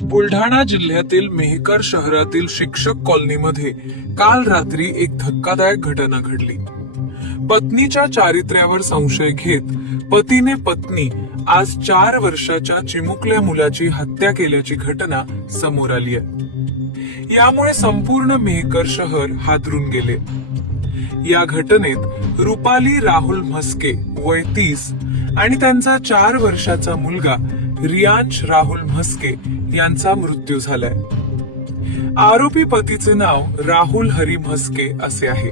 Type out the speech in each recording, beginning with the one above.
बुलढाणा जिल्ह्यातील मेहकर शहरातील शिक्षक कॉलनीमध्ये काल रात्री एक धक्कादायक घटना घडली। पत्नीच्या चारित्र्यावर संशय घेत पतीने पत्नी आज 4 वर्षाच्या चिमुकल्या मुलाची हत्या केल्याची घटना समोर आली आहे। यामुळे संपूर्ण मेहकर शहर हादरून गेले। या घटनेत रुपाली राहुल म्हस्के वय 30 आणि त्यांचा 4 वर्षाचा मुलगा रियांश राहुल म्हस्के यांचा मृत्यू झालाय। आरोपी पतीचे नाव राहुल हरी म्हस्के असे आहे।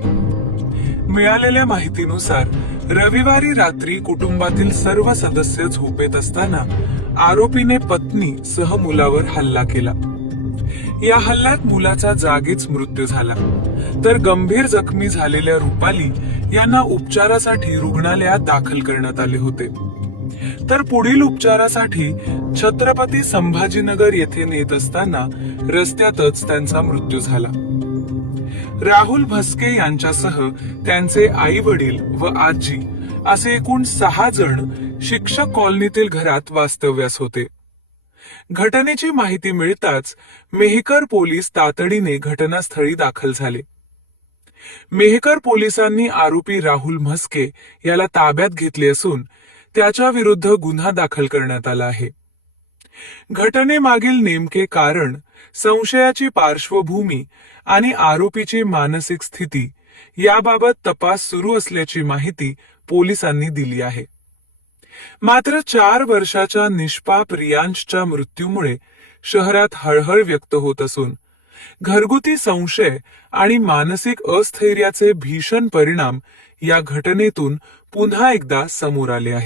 मिळालेल्या माहितीनुसार रविवारी रात्री कुटुंबातील सर्व सदस्य झोपेत असताना आरोपीने पत्नी सह मुलावर हल्ला केला। या हल्ल्यात मुलाचा जागीच मृत्यू झाला, तर गंभीर जखमी झालेल्या रुपाली यांना उपचारासाठी रुग्णालयात दाखल करण्यात आले होते। तर पुढील उपचारासाठी छत्रपती संभाजीनगर येथे नेत असताना रस्त्यातच त्यांचा मृत्यू झाला। राहुल म्हस्के यांच्यासह त्यांचे आई वडील व आजी असे एकूण 6 जण शिक्षक कॉलनीतील घरात वास्तव्यास होते। घटनेची माहिती मिळताच मेहकर पोलीस तातडीने घटनास्थळी दाखल झाले। मेहकर पोलिसांनी आरोपी राहुल म्हस्के याला ताब्यात घेतले असून त्याच्या विरुद्ध गुन्हा दाखल करण्यात आला आहे। घटनेमागील नेमके कारण, संशयाची पार्श्वभूमी आणि आरोपीची मानसिक स्थिती याबाबत तपास सुरू असल्याची माहिती पोलिसांनी दिली आहे। मात्र 4 वर्षाच्या निष्पाप रियांशच्या मृत्यूमुळे शहरात हळहळ व्यक्त होत असून घरगुती संशय आणि मानसिक अस्थैर्याचे भीषण परिणाम या घटनेतून पुन्हा एकदा समोर आले आहेत।